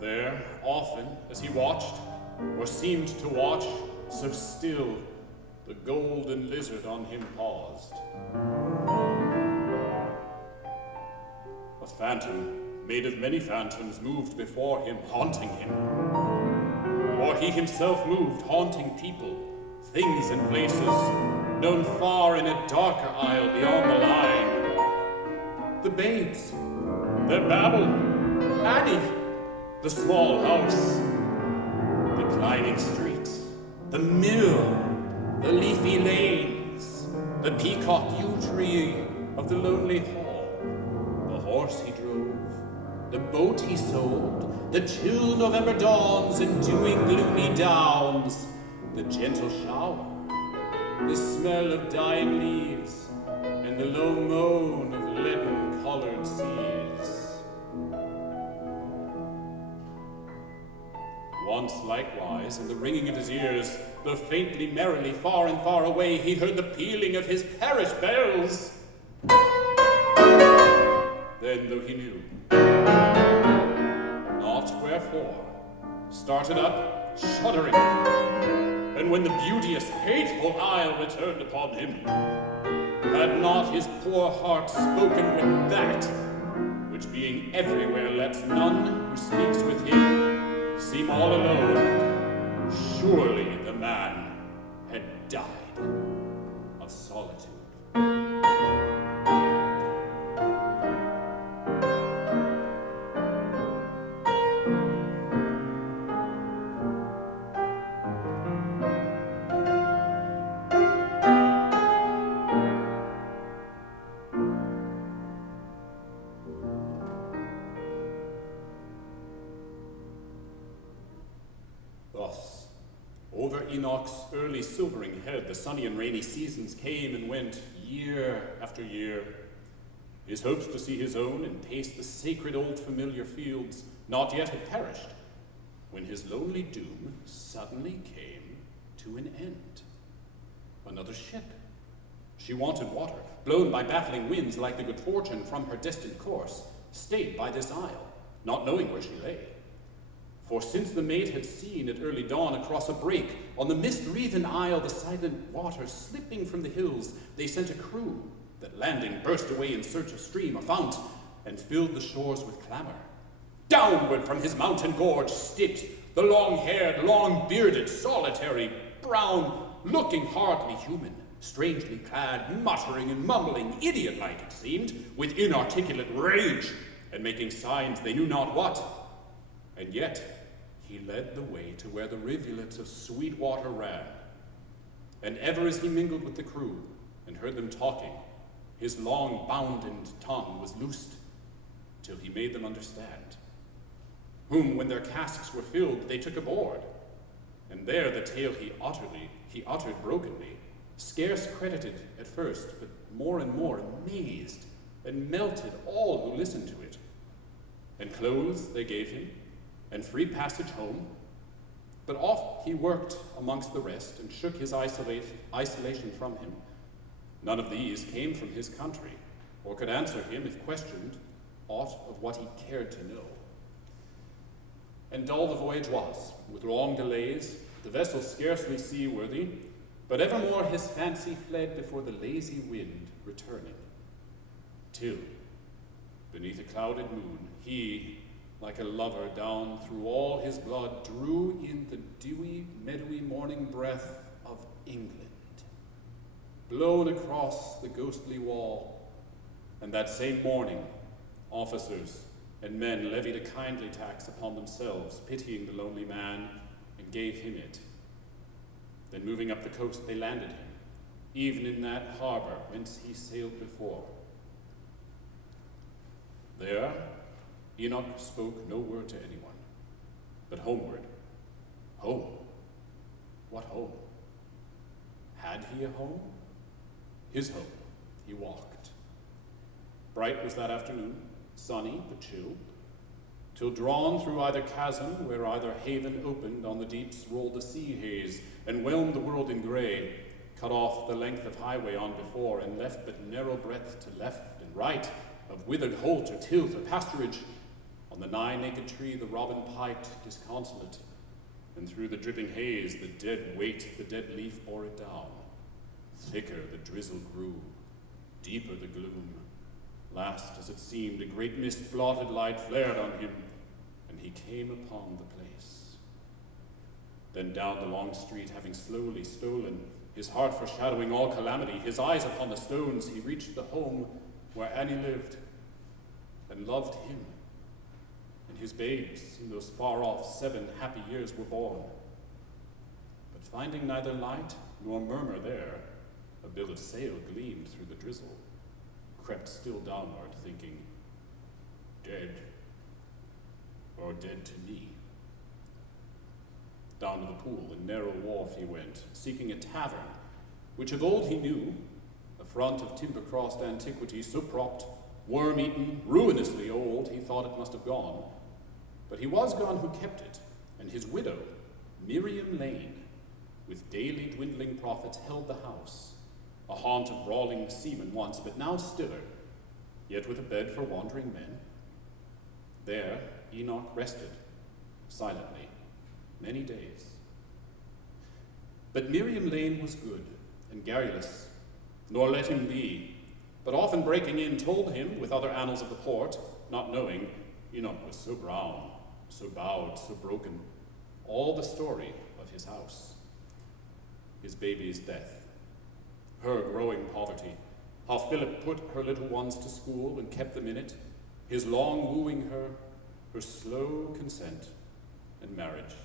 There, often, as he watched, or seemed to watch, so still, the golden lizard on him paused. A phantom, made of many phantoms, moved before him, haunting him. Or he himself moved, haunting people, things and places, known far in a darker isle beyond the line. The babes, their babble, Annie, the small house, the climbing street, the mill, the leafy lanes, the peacock yew tree of the lonely hall, the horse he drove, the boat he sold, the chill November dawns and dewing gloomy downs, the gentle shower, the smell of dying leaves, and the low moan of leaden-colored seas. Once, likewise, in the ringing of his ears, though faintly merrily far and far away, he heard the pealing of his parish bells. Then, though he knew not wherefore, started up, shuddering, and when the beauteous, hateful isle returned upon him, had not his poor heart spoken with that, which being everywhere lets none who speaks with him seem all alone, surely the man had died of solitude. Thus, over Enoch's early silvering head, the sunny and rainy seasons came and went year after year. His hopes to see his own and pace the sacred old familiar fields not yet had perished, when his lonely doom suddenly came to an end. Another ship. She wanted water, blown by baffling winds like the good fortune from her destined course, stayed by this isle, not knowing where she lay. For since the mate had seen at early dawn across a break, on the mist-wreathen isle, the silent waters slipping from the hills, they sent a crew that landing burst away in search of stream or fount, and filled the shores with clamor. Downward from his mountain gorge stepped the long-haired, long-bearded, solitary, brown, looking hardly human, strangely clad, muttering and mumbling, idiot-like it seemed, with inarticulate rage, and making signs they knew not what. And yet he led the way to where the rivulets of sweet water ran. And ever as he mingled with the crew and heard them talking, his long bound-end tongue was loosed, till he made them understand. Whom, when their casks were filled, they took aboard. And there the tale he uttered brokenly, scarce credited at first, but more and more amazed, and melted all who listened to it. And clothes they gave him, and free passage home, but oft he worked amongst the rest, and shook his isolation from him, None of these came from his country, or could answer him, if questioned, aught of what he cared to know. And dull the voyage was, with long delays, the vessel scarcely seaworthy, but evermore his fancy fled before the lazy wind returning, till, beneath a clouded moon, he, like a lover down through all his blood, drew in the dewy, meadowy morning breath of England, blown across the ghostly wall. And that same morning, officers and men levied a kindly tax upon themselves, pitying the lonely man, and gave him it. Then moving up the coast, they landed him, even in that harbor whence he sailed before. There, Enoch spoke no word to anyone, but homeward. Home? What home? Had he a home? His home. He walked. Bright was that afternoon, sunny but chill, till drawn through either chasm, where either haven opened, on the deeps rolled the sea haze, and whelmed the world in grey, cut off the length of highway on before, and left but narrow breadth to left and right, of withered holt or tilth or pasturage. On the nigh naked tree the robin piped disconsolate, and through the dripping haze the dead weight, the dead leaf bore it down. Thicker the drizzle grew, deeper the gloom. Last, as it seemed, a great mist-blotted light flared on him, and he came upon the place. Then down the long street, having slowly stolen, his heart foreshadowing all calamity, his eyes upon the stones, he reached the home where Annie lived, and loved him, and his babes in those far-off 7 happy years were born. But finding neither light nor murmur there, a bill of sail gleamed through the drizzle, crept still downward, thinking, dead, or dead to me. Down to the pool and narrow wharf he went, seeking a tavern, which of old he knew, a front of timber-crossed antiquity, so propped, worm-eaten, ruinously old, he thought it must have gone. But he was gone who kept it, and his widow, Miriam Lane, with daily dwindling profits, held the house, a haunt of brawling seamen once, but now stiller, yet with a bed for wandering men. There Enoch rested, silently, many days. But Miriam Lane was good and garrulous, nor let him be, but often breaking in told him, with other annals of the port, not knowing Enoch was so brown, so bowed, so broken, all the story of his house, his baby's death, her growing poverty, how Philip put her little ones to school and kept them in it, his long wooing her, her slow consent and marriage,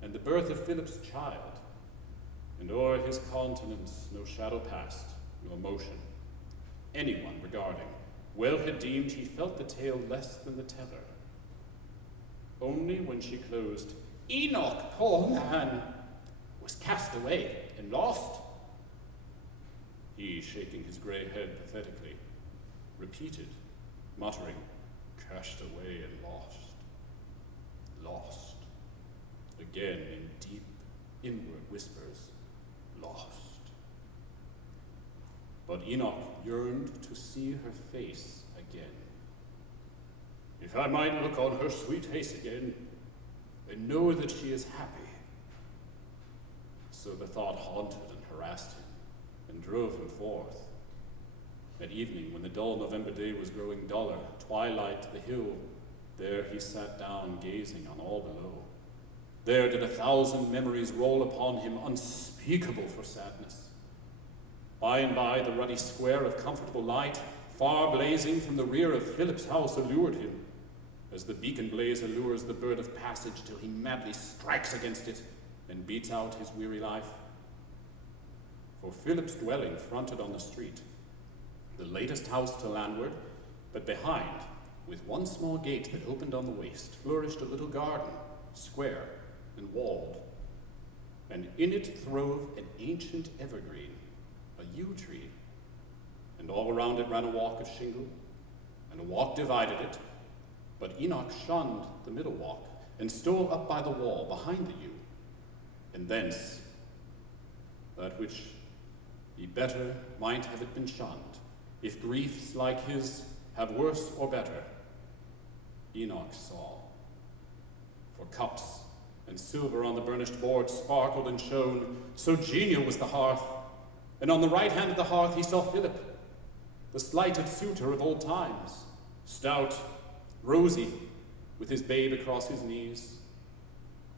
and the birth of Philip's child, and o'er his countenance no shadow passed, nor motion. Anyone regarding well had deemed he felt the tale less than the teller. Only when she closed, Enoch, poor man, was cast away and lost, he, shaking his grey head pathetically, repeated, muttering, cast away and lost, lost, again in deep, inward whispers, lost. But Enoch yearned to see her face again. If I might look on her sweet face again, and know that she is happy. So the thought haunted and harassed him, and drove him forth. At evening, when the dull November day was growing duller, twilight the hill, there he sat down, gazing on all below. There did 1,000 memories roll upon him, unspeakable for sadness. By and by, the ruddy square of comfortable light, far blazing from the rear of Philip's house, allured him, as the beacon blaze allures the bird of passage till he madly strikes against it and beats out his weary life. For Philip's dwelling fronted on the street, the latest house to landward, but behind, with one small gate that opened on the waste, flourished a little garden, square and walled, and in it throve an ancient evergreen, a yew tree, and all around it ran a walk of shingle, and a walk divided it, but Enoch shunned the middle walk, and stole up by the wall behind the yew, and thence that which Ye better might have it been shunned, if griefs like his have worse or better. Enoch saw. For cups and silver on the burnished board sparkled and shone, so genial was the hearth. And on the right hand of the hearth he saw Philip, the slighted suitor of old times, stout, rosy, with his babe across his knees.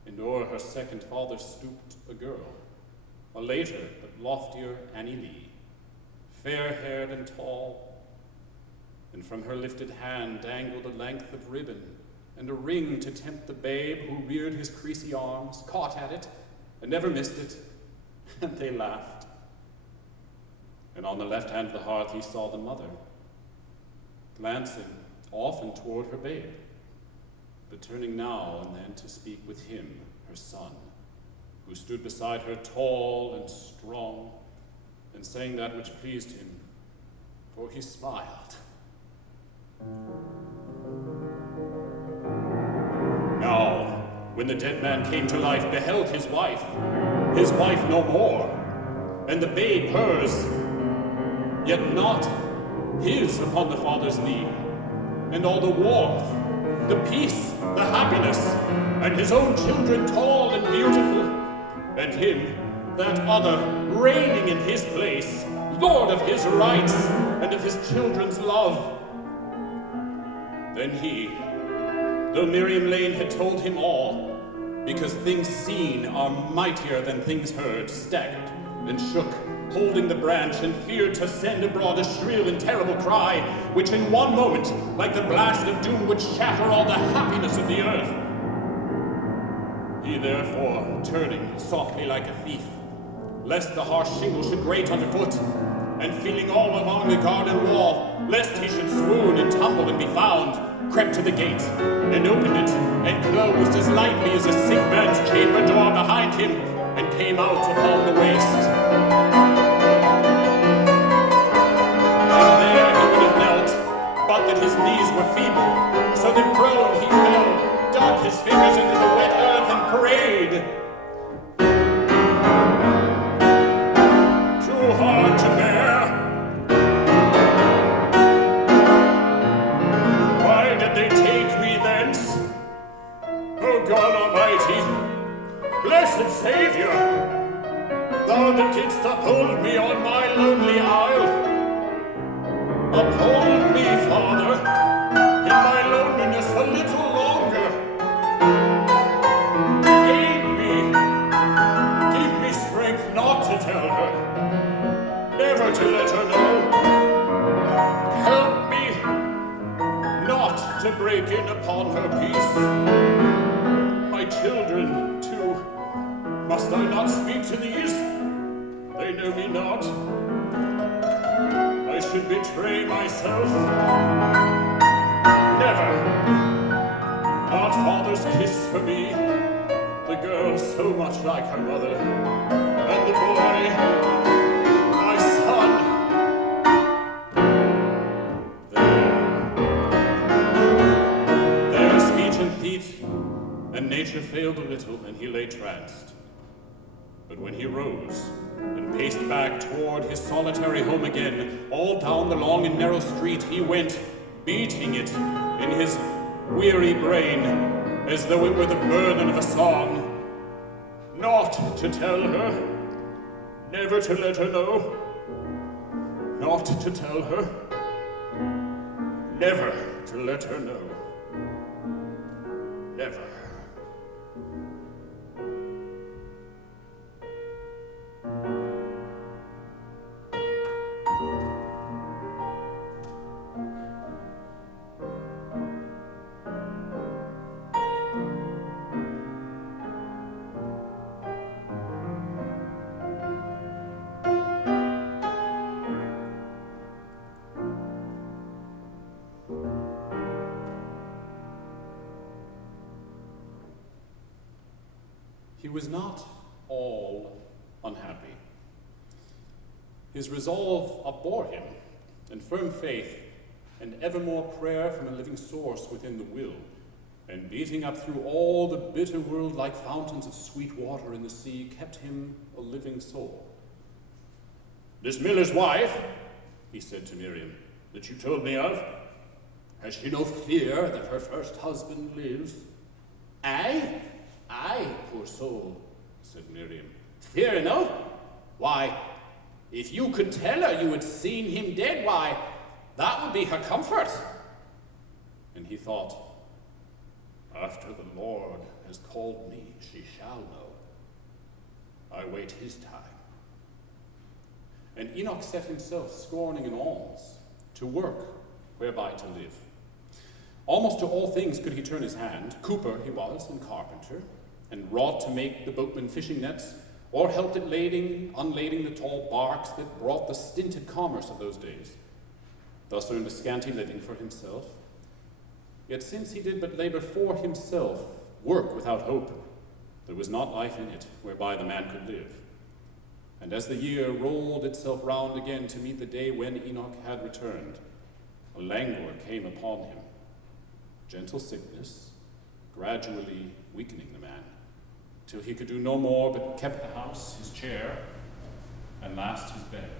And o'er her second father stooped a girl, a later but loftier Annie Lee, fair-haired and tall. And from her lifted hand dangled a length of ribbon and a ring to tempt the babe who reared his creasy arms, caught at it, and never missed it, and they laughed. And on the left hand of the hearth he saw the mother, glancing often toward her babe, but turning now and then to speak with him, her son, who stood beside her tall and strong, and saying that which pleased him, for he smiled. Now, when the dead man came to life, beheld his wife no more, and the babe hers, yet not his upon the father's knee, and all the warmth, the peace, the happiness, and his own children tall and beautiful, and him, that other, reigning in his place, lord of his rights, and of his children's love. Then he, though Miriam Lane had told him all, because things seen are mightier than things heard, staggered and shook, holding the branch, and feared to send abroad a shrill and terrible cry, which in one moment, like the blast of doom, would shatter all the happiness of the earth. He therefore, turning softly like a thief, lest the harsh shingle should grate underfoot, and feeling all along the garden wall, lest he should swoon and tumble and be found, crept to the gate, and opened it, and closed as lightly as a sick man's chamber door behind him, and came out upon the waste. And there he would have knelt, but that his knees were feeble, so that prone he fell, dug his fingers into the wet earth, and prayed. Too hard to bear. Why did they take me thence? O God Almighty, blessed Savior, thou that didst uphold me on my lonely isle, uphold me, Father, in my loneliness a little longer. Aid me, give me strength not to tell her, never to let her know. Help me not to break in upon her peace. My children, too, must I not speak to these? They know me not. I should betray myself. Never. Not father's kiss for me, the girl so much like her mother, and the boy, my son. There speech and feet, and nature failed a little, and he lay tranced. But when he rose and paced back toward his solitary home again, all down the long and narrow street he went, beating it in his weary brain as though it were the burden of a song. Not to tell her, never to let her know. Not to tell her, never to let her know. Never. He was not all unhappy. His resolve upbore him, and firm faith, and evermore prayer from a living source within the will, and beating up through all the bitter world like fountains of sweet water in the sea, kept him a living soul. This miller's wife, he said to Miriam, that you told me of, has she no fear that her first husband lives? Aye, poor soul, said Miriam. Fear no? Why, if you could tell her you had seen him dead, why, that would be her comfort. And he thought, after the Lord has called me, she shall know. I wait his time. And Enoch set himself, scorning an alms, to work whereby to live. Almost to all things could he turn his hand. Cooper he was, and carpenter, and wrought to make the boatmen fishing nets, or helped at unlading the tall barks that brought the stinted commerce of those days. Thus earned a scanty living for himself. Yet since he did but labor for himself, work without hope, there was not life in it whereby the man could live. And as the year rolled itself round again to meet the day when Enoch had returned, a languor came upon him, gentle sickness, gradually weakening the man, till he could do no more but kept the house, his chair, and last his bed.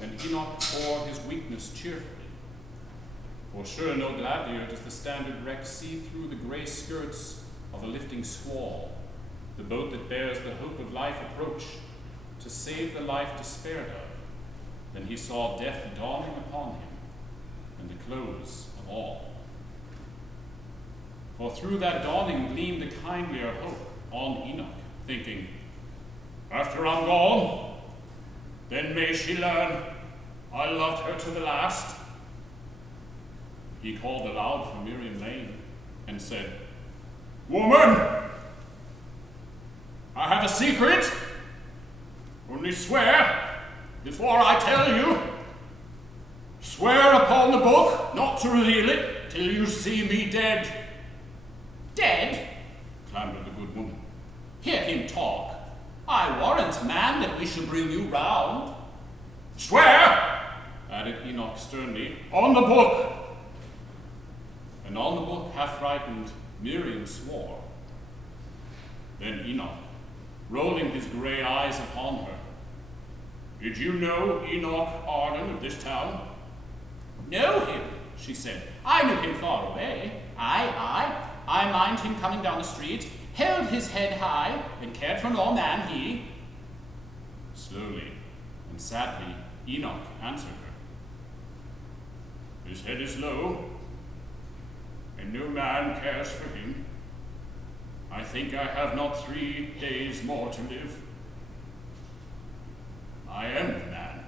And Enoch bore his weakness cheerfully, for sure no gladlier does the standard wreck see through the grey skirts of a lifting squall, the boat that bears the hope of life approach, to save the life despaired of, than he saw death dawning upon him, and the close of all. For through that dawning gleamed a kindlier hope on Enoch, thinking, after I'm gone, then may she learn I loved her to the last. He called aloud from Miriam Lane, and said, Woman, I have a secret. Only swear, before I tell you. Swear upon the book not to reveal it till you see me dead. Dead? Clamoured the good woman. Hear him talk. I warrant, man, that we shall bring you round. Swear, added Enoch sternly, on the book. And on the book, half frightened, Miriam swore. Then Enoch, rolling his grey eyes upon her, did you know Enoch Arden of this town? Know him, she said. I knew him far away. Aye. I mind him coming down the street, held his head high, and cared for no man he. Slowly and sadly, Enoch answered her. His head is low, and no man cares for him. I think I have not 3 days more to live. I am the man.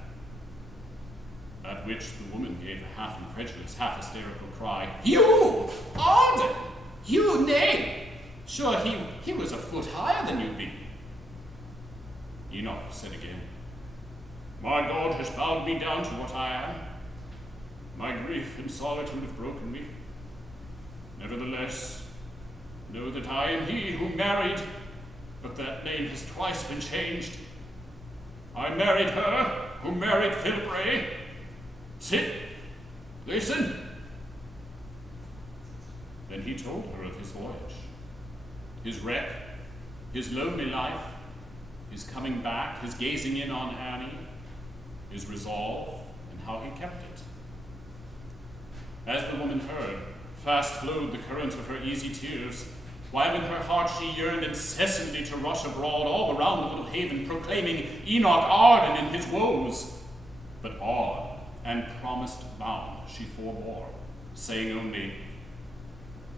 At which the woman gave a half incredulous, half hysterical cry. You, Arden! You, nay! Sure, he was a foot higher than you be. Enoch said again, my God has bowed me down to what I am. My grief and solitude have broken me. Nevertheless, know that I am he who married, but that name has twice been changed. I married her who married Philip Ray. Sit, listen. Then he told her of his voyage, his wreck, his lonely life, his coming back, his gazing in on Annie, his resolve, and how he kept it. As the woman heard, fast flowed the current of her easy tears, while in her heart she yearned incessantly to rush abroad all around the little haven, proclaiming Enoch Arden in his woes. But awed and promised bound she forbore, saying only,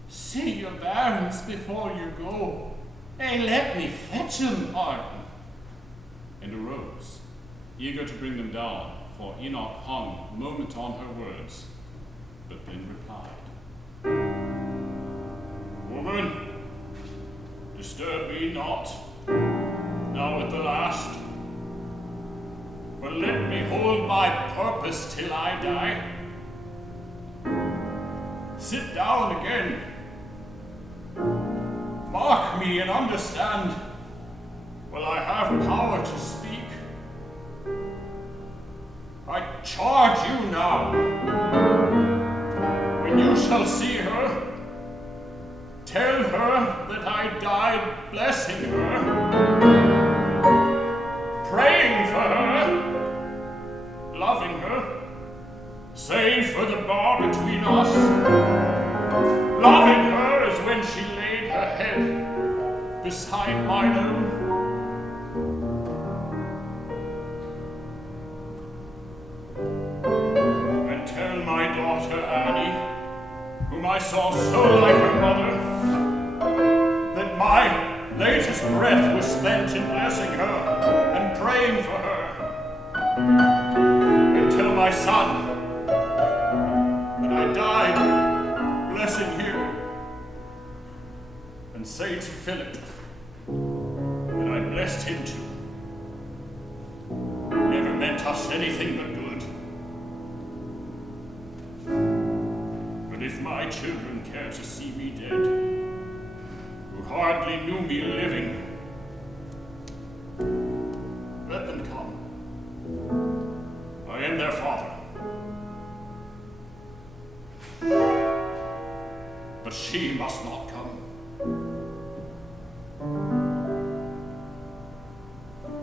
see your barons before you go. Let me fetch them, Arden. And arose, eager to bring them down, for Enoch hung a moment on her words, but then replied, woman, disturb me not, now at the last, but let me hold my purpose till I die. Sit down again. Mark me and understand, while I have power to speak. I charge you now, when you shall see her, tell her that I died blessing her, praying for her, loving her, save for the bar between us. Loving her as when she laid her head beside mine own. And tell my daughter Annie, whom I saw so like her mother, that my latest breath was spent in blessing her and praying for her. And tell my son that I died blessing him. And say to Philip that I blessed him too. Never meant us anything but good. But if my children care to see me dead, who hardly knew me living, let them come. I am their father. But she must not come.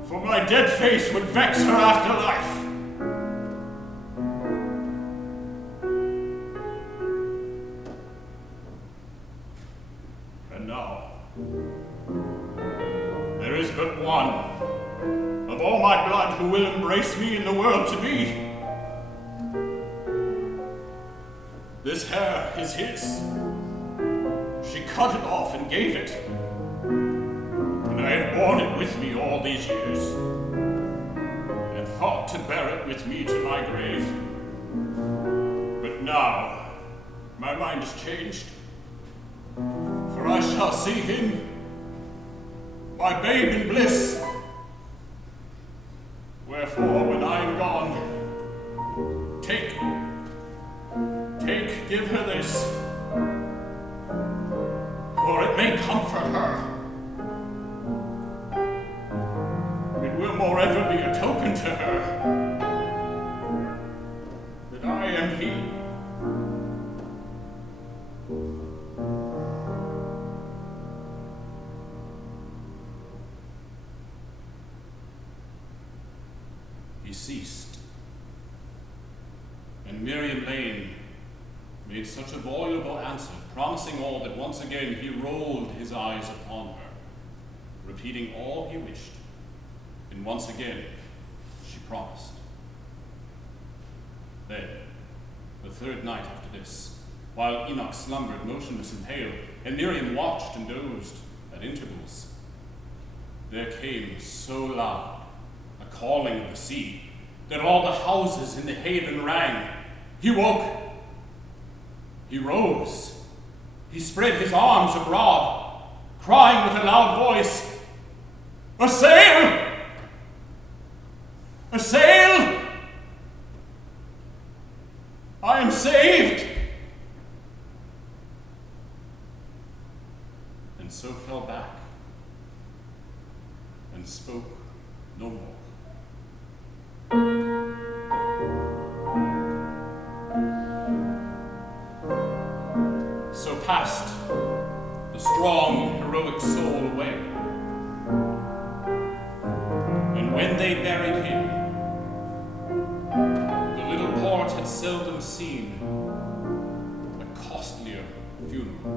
For my dead face would vex her after life. And now, there is but one of all my blood who will embrace me in the world to be. This hair is his. She cut it off and gave it. And I have borne it with me all these years, and thought to bear it with me to my grave. But now, my mind is changed, for I shall see him, my babe in bliss. Wherefore, when I am gone, give her this, for it may comfort her. It will moreover be a token to her that I am he. He ceased, and Miriam Lane made such a voluble answer, promising all, that once again he rolled his eyes upon her, repeating all he wished, and once again she promised. Then, the third night after this, while Enoch slumbered motionless and pale, and Miriam watched and dozed at intervals, there came so loud a calling of the sea that all the houses in the haven rang. He woke. He rose. He spread his arms abroad, crying with a loud voice, "A sail! A sail! I am saved!" And so fell back and spoke no more. So passed the strong, heroic soul away. And when they buried him, the little port had seldom seen a costlier funeral.